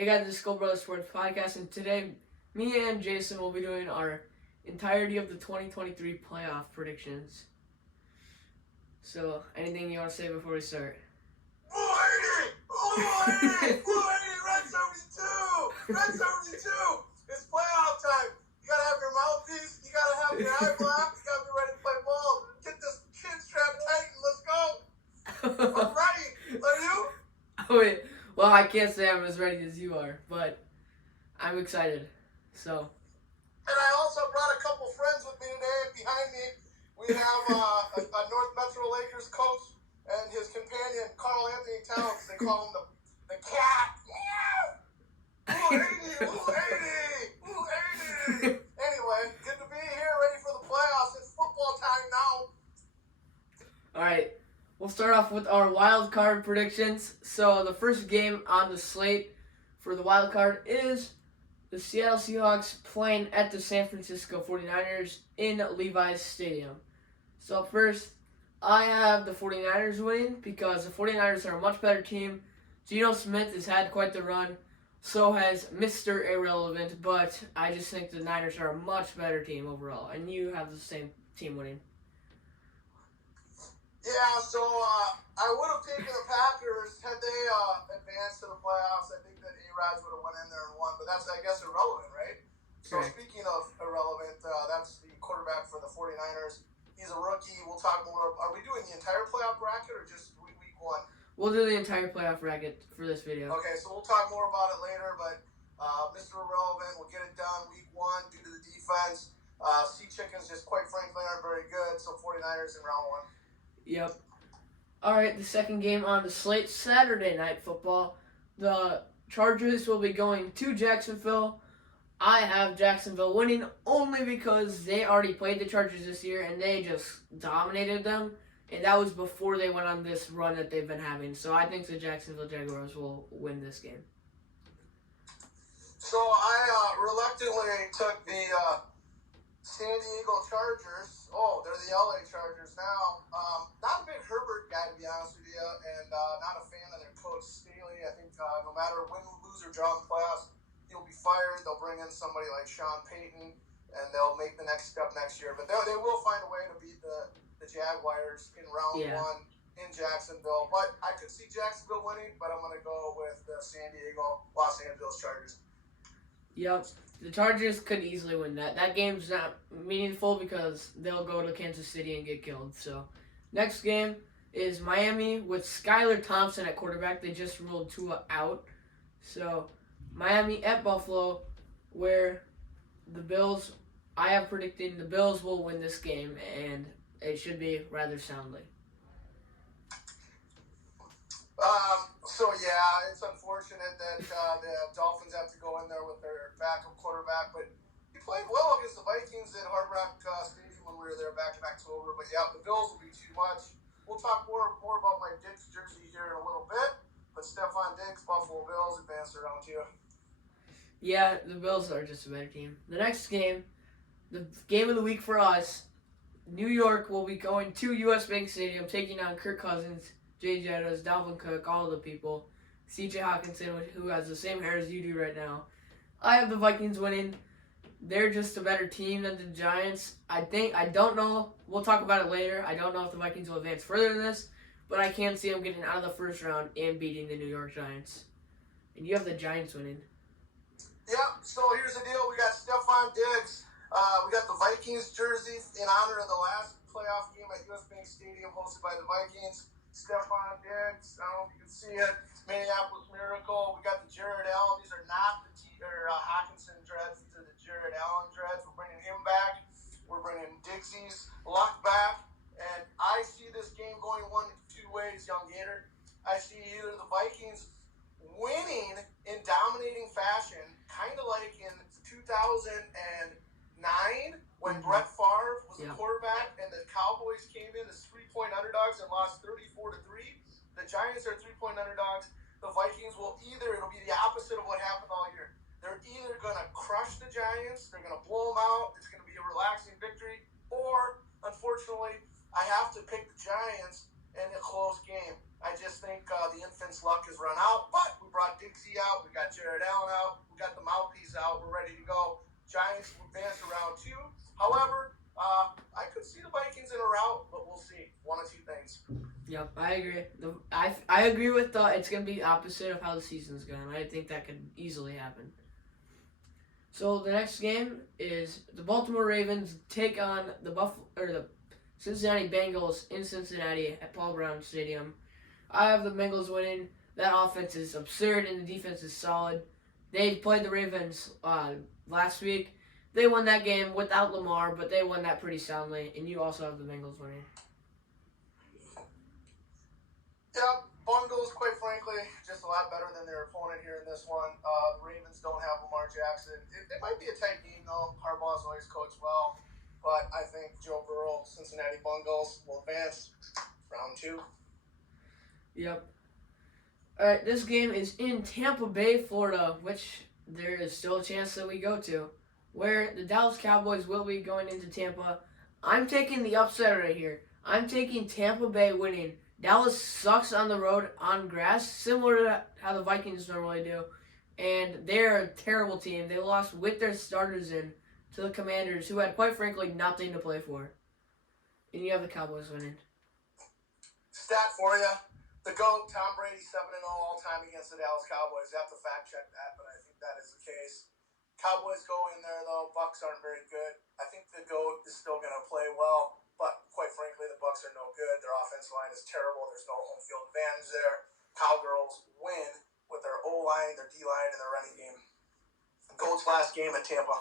Hey guys, this is Skull Brothers Sports Podcast, and today me and Jason will be doing our entirety of the 2023 playoff predictions. So, anything you want to say before we start? Blue 80! Blue 80! Blue 80! Red 72! Red 72! It's playoff time! You gotta have your mouthpiece, you gotta have your eye black, you gotta be ready to play ball. Get this chin strap tight and let's go! I'm ready! Are you? Wait, well, I can't say I'm as ready as you are, but I'm excited. So, And I also brought a couple friends with me today. Behind me, we have a North Metro Lakers coach and his companion, Carl Anthony Towns. They call him the cat. Yeah! Blue 80! Blue 80! Blue 80! Anyway, good to be here, ready for the playoffs. It's football time now. alright, we'll start off with our wild card predictions. So, the first game on the slate for the wild card is the Seattle Seahawks playing at the San Francisco 49ers in Levi's Stadium. So first, I have the 49ers winning because the 49ers are a much better team. Geno Smith has had quite the run. So has Mr. Irrelevant, but I just think the Niners are a much better team overall. And you have the same team winning. Yeah, so I would have taken the Packers had they advanced to the playoffs. I think that A-Rods would have went in there and won, but that's, I guess, irrelevant, right? So Correct. speaking of irrelevant, that's the quarterback for the 49ers. He's a rookie. We'll talk more. Are we doing the entire playoff bracket or just week one? We'll do the entire playoff bracket for this video. Okay, so we'll talk more about it later, but Mr. Irrelevant, we'll get it done week one due to the defense. Sea Chickens just quite frankly aren't very good, so 49ers in round one. Yep. Alright, the second game on the slate, Saturday Night Football. The Chargers will be going to Jacksonville. I have Jacksonville winning only because they already played the Chargers this year and they just dominated them. And that was before they went on this run that they've been having. So I think the Jacksonville Jaguars will win this game. So I reluctantly took the San Diego Chargers. Oh, they're the LA Chargers now. Not a big Herbert guy, to be honest with you, and not a fan of their coach, Staley. I think no matter win, lose, or draw in the playoffs, he'll be fired. They'll bring in somebody like Sean Payton, and they'll make the next step next year. But they will find a way to beat the Jaguars in round one in Jacksonville. But I could see Jacksonville winning, but I'm going to go with the Los Angeles Chargers. Yep. The Chargers could easily win that. That game's not meaningful because they'll go to Kansas City and get killed. So, next game is Miami with Skylar Thompson at quarterback. They just ruled Tua out. So, Miami at Buffalo, where the Bills, I have predicted the Bills will win this game, and it should be rather soundly. So yeah, it's unfortunate that the Dolphins have to go in there with their backup quarterback, but he played well against the Vikings at Hard Rock Stadium when we were there back in October. But yeah, the Bills will be too much. We'll talk more about my Diggs jersey here in a little bit, but Stephon Diggs, Buffalo Bills advanced around two. Yeah, the Bills are just a better team. The next game, the game of the week for us, New York will be going to U.S. Bank Stadium, taking on Kirk Cousins, Jay Jettas, Dalvin Cook, all of the people. C.J. Hawkinson, who has the same hair as you do right now. I have the Vikings winning. They're just a better team than the Giants. I don't know. We'll talk about it later. I don't know if the Vikings will advance further than this, but I can see them getting out of the first round and beating the New York Giants. And you have the Giants winning. Yeah, so here's the deal. We got Stephon Diggs. We got the Vikings jersey in honor of the last playoff game at U.S. Bank Stadium hosted by the Vikings. Stephon Diggs, I don't know if you can see it. Minneapolis Miracle. We got the Jared Allen. These are not the Hawkinson dreads. These are the Jared Allen dreads. We're bringing him back. We're bringing Diggsy's luck back. And I see this game going one of two ways, Young Gator. I see either the Vikings winning in dominating fashion, kind of like in 2009 when Brett Favre was the quarterback and the Cowboys came in as 3-point underdogs and lost 34-3. The Giants are 3-point underdogs. The Vikings it'll be the opposite of what happened all year. They're either going to crush the Giants, they're going to blow them out, it's going to be a relaxing victory, or, unfortunately, I have to pick the Giants in a close game. I just think the infant's luck has run out, but we brought Dixie out. We got Jared Allen out. We got the mouthpiece out. We're ready to go. Giants advance to round 2. However, I could see the Vikings in a rout, but we'll see. One of two things. Yep, I agree. I agree with it's going to be opposite of how the season's going. I think that could easily happen. So the next game is the Baltimore Ravens take on the Cincinnati Bengals in Cincinnati at Paul Brown Stadium. I have the Bengals winning. That offense is absurd and the defense is solid. They played the Ravens last week. They won that game without Lamar, but they won that pretty soundly. And you also have the Bengals winning. Yeah, Bungles, quite frankly, just a lot better than their opponent here in this one. The Ravens don't have Lamar Jackson. It might be a tight game, though. Harbaugh's always coached well. But I think Joe Burrow, Cincinnati Bungles, will advance round 2. Yep. All right, this game is in Tampa Bay, Florida, which there is still a chance that we go to, where the Dallas Cowboys will be going into Tampa. I'm taking the upset right here. I'm taking Tampa Bay winning. Dallas sucks on the road on grass, similar to how the Vikings normally do. And they're a terrible team. They lost with their starters in to the Commanders, who had, quite frankly, nothing to play for. And you have the Cowboys winning. Stat for you. The GOAT, Tom Brady, 7-0 all-time against the Dallas Cowboys. You have to fact-check that, but I think that is the case. Cowboys go in there, though. Bucks aren't very good. I think the GOAT is still going to play well, but quite frankly, the Bucks are no good. Their offensive line is terrible. There's no home field advantage there. Cowgirls win with their O-line, their D-line, and their running game. GOAT's last game at Tampa.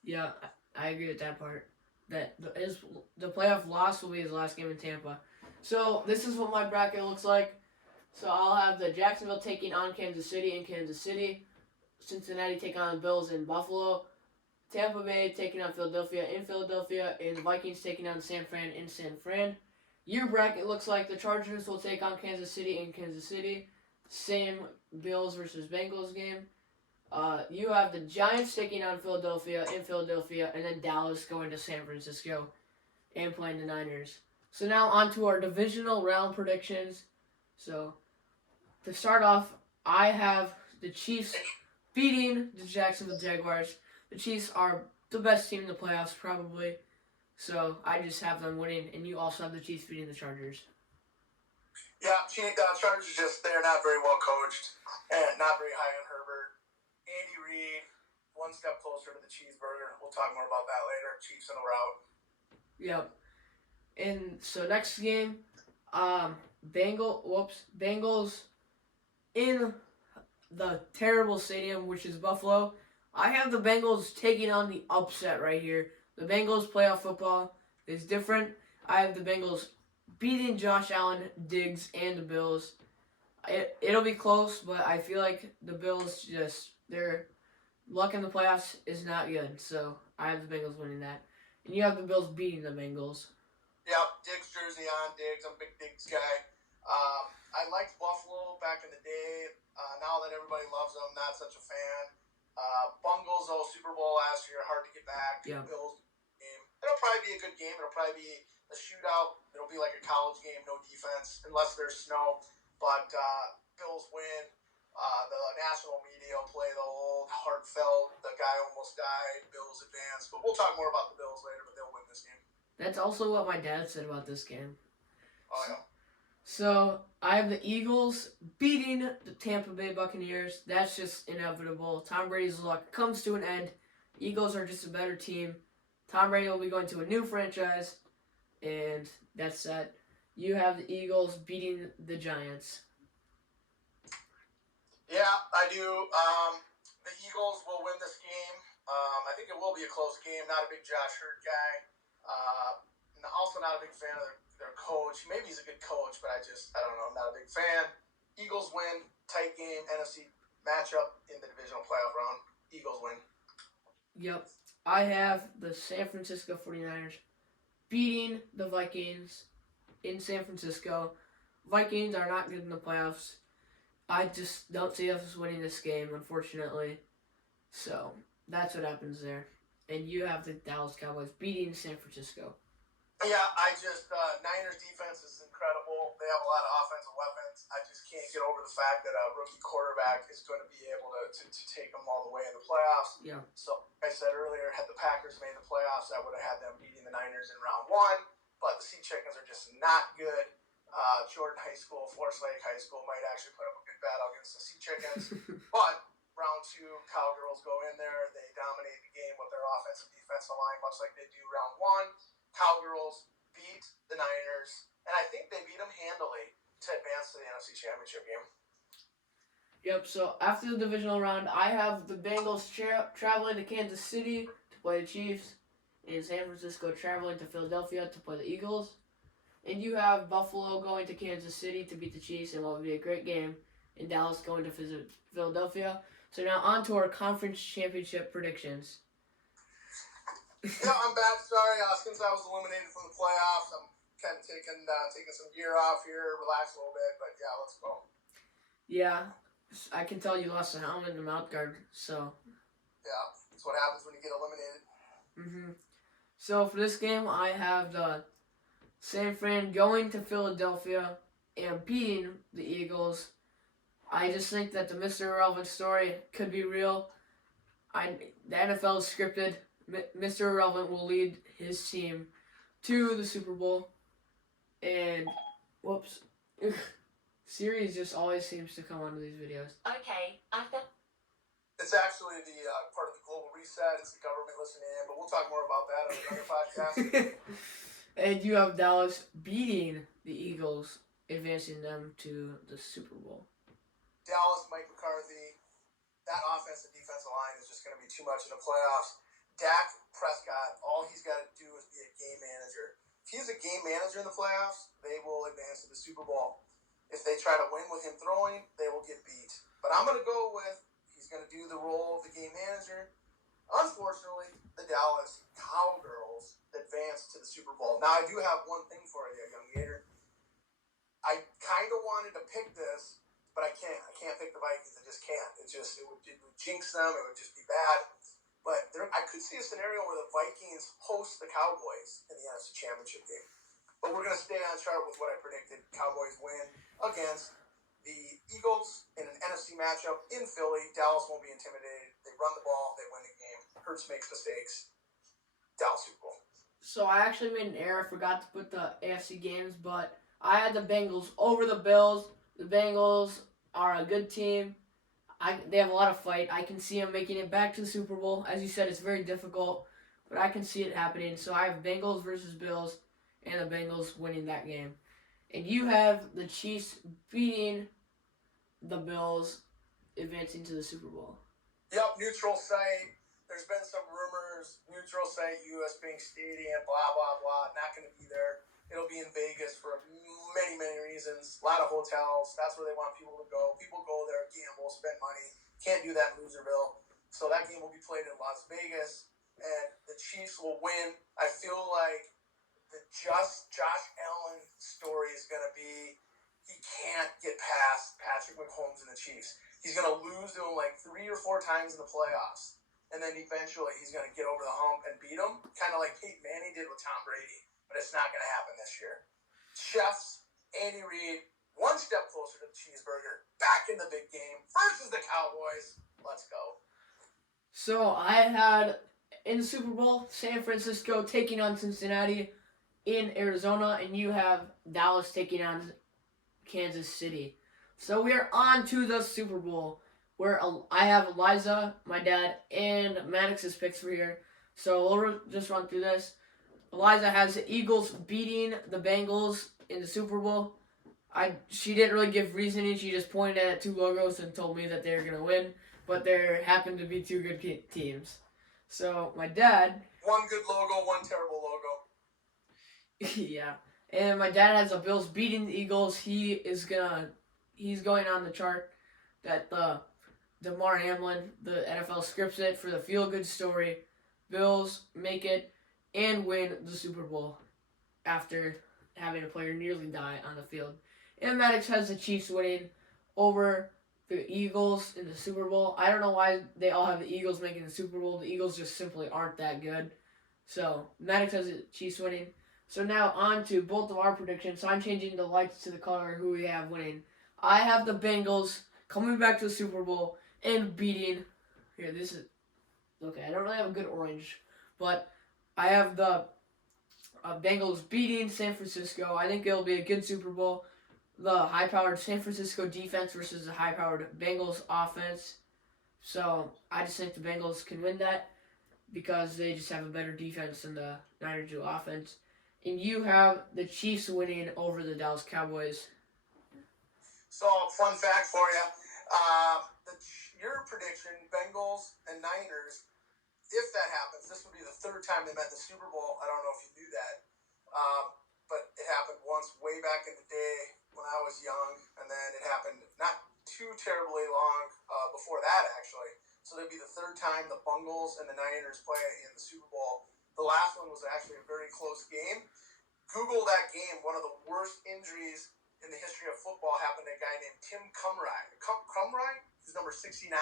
Yeah, I agree with that part. The playoff loss will be his last game in Tampa. So this is what my bracket looks like. So I'll have the Jacksonville taking on Kansas City in Kansas City. Cincinnati taking on the Bills in Buffalo. Tampa Bay taking on Philadelphia in Philadelphia. And the Vikings taking on San Fran in San Fran. Your bracket looks like the Chargers will take on Kansas City in Kansas City. Same Bills versus Bengals game. You have the Giants taking on Philadelphia in Philadelphia. And then Dallas going to San Francisco and playing the Niners. So now on to our divisional round predictions. So to start off, I have the Chiefs beating the Jacksonville Jaguars. The Chiefs are the best team in the playoffs, probably. So I just have them winning, and you also have the Chiefs beating the Chargers. Yeah, Chargers are just, they're not very well coached and not very high on Herbert. Andy Reid, one step closer to the cheeseburger. We'll talk more about that later. Chiefs in a rout. Yep. And so next game, Bengals in the terrible stadium, which is Buffalo. I have the Bengals taking on the upset right here. The Bengals playoff football is different. I have the Bengals beating Josh Allen, Diggs, and the Bills. It'll be close, but I feel like the Bills their luck in the playoffs is not good. So I have the Bengals winning that. And you have the Bills beating the Bengals. Yep, Diggs jersey on, Diggs. I'm a big Diggs guy. I liked Buffalo back in the day. Now that everybody loves them, not such a fan. Bungles, though, Super Bowl last year, hard to get back. Yeah. Bills game. It'll probably be a good game. It'll probably be a shootout. It'll be like a college game, no defense, unless there's snow. But Bills win. The national media will play the old heartfelt, the guy almost died, Bills advance. But we'll talk more about the Bills later, but they'll win this game. That's also what my dad said about this game. Oh, yeah. So I have the Eagles beating the Tampa Bay Buccaneers. That's just inevitable. Tom Brady's luck comes to an end. Eagles are just a better team. Tom Brady will be going to a new franchise, and that's that. You have the Eagles beating the Giants. Yeah, I do. The Eagles will win this game. I think it will be a close game. Not a big Josh Hurt guy. Also not a big fan of their coach. Maybe he's a good coach, but I don't know. I'm not a big fan. Eagles win. Tight game. NFC matchup in the divisional playoff round. Eagles win. Yep. I have the San Francisco 49ers beating the Vikings in San Francisco. Vikings are not good in the playoffs. I just don't see us winning this game, unfortunately. So, that's what happens there. And you have the Dallas Cowboys beating San Francisco. Yeah, Niners defense is incredible. They have a lot of offensive weapons. I just can't get over the fact that a rookie quarterback is going to be able to take them all the way in the playoffs. Yeah. So, like I said earlier, had the Packers made the playoffs, I would have had them beating the Niners in round one. But the Sea Chickens are just not good. Jordan High School, Forest Lake High School might actually put up a good battle against the Sea Chickens. But round two, Cowgirls go in there. They dominate the game with their offensive defensive line, much like they do round one. Cowgirls beat the Niners, and I think they beat them handily to advance to the NFC Championship game. Yep, so after the divisional round, I have the Bengals traveling to Kansas City to play the Chiefs, and San Francisco traveling to Philadelphia to play the Eagles. And you have Buffalo going to Kansas City to beat the Chiefs in what would be a great game, and Dallas going to visit Philadelphia. So now on to our conference championship predictions. Yeah, I'm back. Sorry, since I was eliminated from the playoffs, I'm kind of taking some gear off here, relax a little bit. But yeah, let's go. Yeah, I can tell you lost the helmet and the mouth guard. So yeah, that's what happens when you get eliminated. So for this game, I have the San Fran going to Philadelphia and beating the Eagles. I just think that the Mr. Irrelevant story could be real. The NFL is scripted. Mr. Irrelevant will lead his team to the Super Bowl. And, whoops. Siri just always seems to come onto these videos. Okay, It's actually the part of the global reset. It's the government listening in, but we'll talk more about that on another podcast. And you have Dallas beating the Eagles, advancing them to the Super Bowl. Dallas, Mike McCarthy, that offensive defensive line is just going to be too much in the playoffs. Dak Prescott, all he's got to do is be a game manager. If he's a game manager in the playoffs, they will advance to the Super Bowl. If they try to win with him throwing, they will get beat. But I'm going to go with he's going to do the role of the game manager. Unfortunately, the Dallas Cowgirls advance to the Super Bowl. Now, I do have one thing for you, young Gator. I kind of wanted to pick this, but I can't. I can't pick the Vikings. I just can't. It would jinx them. It would just be bad. But I could see a scenario where the Vikings host the Cowboys in the NFC Championship game. But we're going to stay on chart with what I predicted. Cowboys win against the Eagles in an NFC matchup in Philly. Dallas won't be intimidated. They run the ball. They win the game. Hurts makes mistakes. Dallas Super Bowl. So I actually made an error. I forgot to put the AFC games, but I had the Bengals over the Bills. The Bengals are a good team. They have a lot of fight. I can see them making it back to the Super Bowl. As you said, it's very difficult, but I can see it happening. So I have Bengals versus Bills, and the Bengals winning that game. And you have the Chiefs beating the Bills, advancing to the Super Bowl. Yep, neutral site. There's been some rumors. Neutral site, US Bank Stadium, blah, blah, blah. Not going to be there. It'll be in Vegas for many, many reasons. A lot of hotels. That's where they want people to go. People go there, gamble, spend money. Can't do that in Loserville. So that game will be played in Las Vegas, and the Chiefs will win. I feel like the Josh Allen story is going to be he can't get past Patrick Mahomes and the Chiefs. He's going to lose to him like 3 or 4 times in the playoffs, and then eventually he's going to get over the hump and beat him, kind of like Peyton Manning did with Tom Brady. But it's not going to happen this year. Chiefs, Andy Reid, one step closer to the cheeseburger, back in the big game versus the Cowboys. Let's go. So I had in the Super Bowl, San Francisco taking on Cincinnati in Arizona, and you have Dallas taking on Kansas City. So we are on to the Super Bowl, where I have Eliza, my dad, and Maddox's picks for here. So we'll just run through this. Eliza has the Eagles beating the Bengals in the Super Bowl. She didn't really give reasoning. She just pointed at 2 logos and told me that they were going to win. But there happened to be 2 good teams. So my dad... One good logo, one terrible logo. Yeah. And my dad has the Bills beating the Eagles. He's going on the chart that Damar Hamlin, the NFL scripts it for the feel-good story. Bills make it and win the Super Bowl after having a player nearly die on the field. And Maddox has the Chiefs winning over the Eagles in the Super Bowl. I don't know why they all have the Eagles making the Super Bowl. The Eagles just simply aren't that good. So Maddox has the Chiefs winning. So now on to both of our predictions. So I'm changing the lights to the color who we have winning. I have the Bengals coming back to the Super Bowl and beating. Here, this is okay. I don't really have a good orange, but I have the Bengals beating San Francisco. I think it'll be a good Super Bowl. The high-powered San Francisco defense versus the high-powered Bengals offense. So I just think the Bengals can win that because they just have a better defense than the Niners do offense. And you have the Chiefs winning over the Dallas Cowboys. So, fun fact for you. Your prediction, Bengals and Niners, if that happens, this would be the third time they met the Super Bowl. I don't know if you knew that. But it happened once way back in the day when I was young. And then it happened not too terribly long before that, actually. So it'd be the third time the Bengals and the Niners play in the Super Bowl. The last one was actually a very close game. Google that game. One of the worst injuries in the history of football happened to a guy named Tim Cumry. Cumry? He's number 69.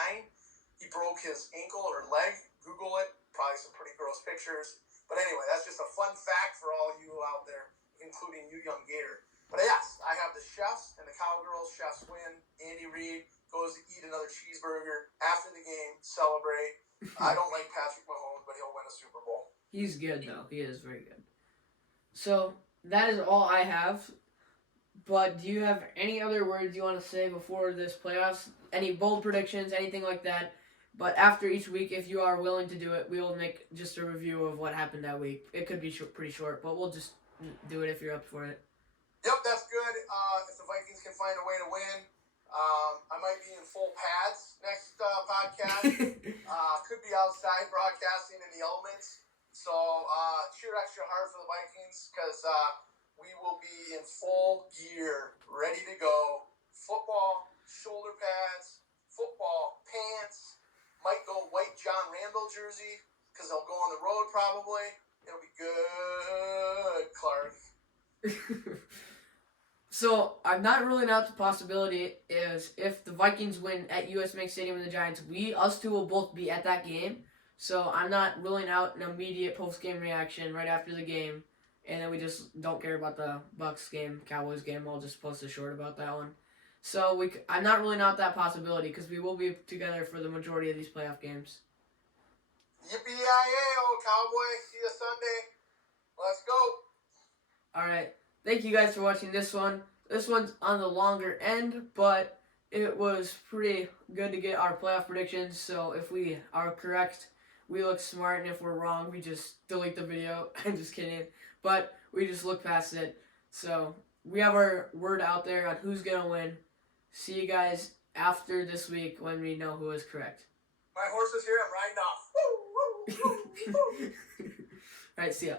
He broke his ankle or leg. Google it. Probably some pretty gross pictures. But anyway, that's just a fun fact for all you out there, including you, young Gator. But yes, I have the Chefs and the Cowgirls. Chefs win. Andy Reid goes to eat another cheeseburger after the game, celebrate. I don't like Patrick Mahomes, but he'll win a Super Bowl. He's good, though. He is very good. So that is all I have. But do you have any other words you want to say before this playoffs? Any bold predictions, anything like that? But after each week, if you are willing to do it, we will make just a review of what happened that week. It could be pretty short, but we'll just do it if you're up for it. Yep, that's good. If the Vikings can find a way to win, I might be in full pads next podcast. Could be outside broadcasting in the elements. So cheer extra hard for the Vikings because we will be in full gear, ready to go. Football, shoulder pads, football pants. Might go white John Randall jersey because they'll go on the road probably. It'll be good, Clark. So I'm not ruling out the possibility is if the Vikings win at US Bank Stadium and the Giants, us two will both be at that game. So I'm not ruling out an immediate post-game reaction right after the game, and then we just don't care about the Bucs game, Cowboys game. I'll just post a short about that one. So I'm not ruling out that possibility because we will be together for the majority of these playoff games. Yippee-yi-yay, Cowboy. See you Sunday. Let's go. All right. Thank you guys for watching this one. This one's on the longer end, but it was pretty good to get our playoff predictions. So if we are correct, we look smart, and if we're wrong, we just delete the video. I'm just kidding. But we just look past it. So we have our word out there on who's going to win. See you guys after this week when we know who is correct. My horse is here. I'm riding off. All right, see ya.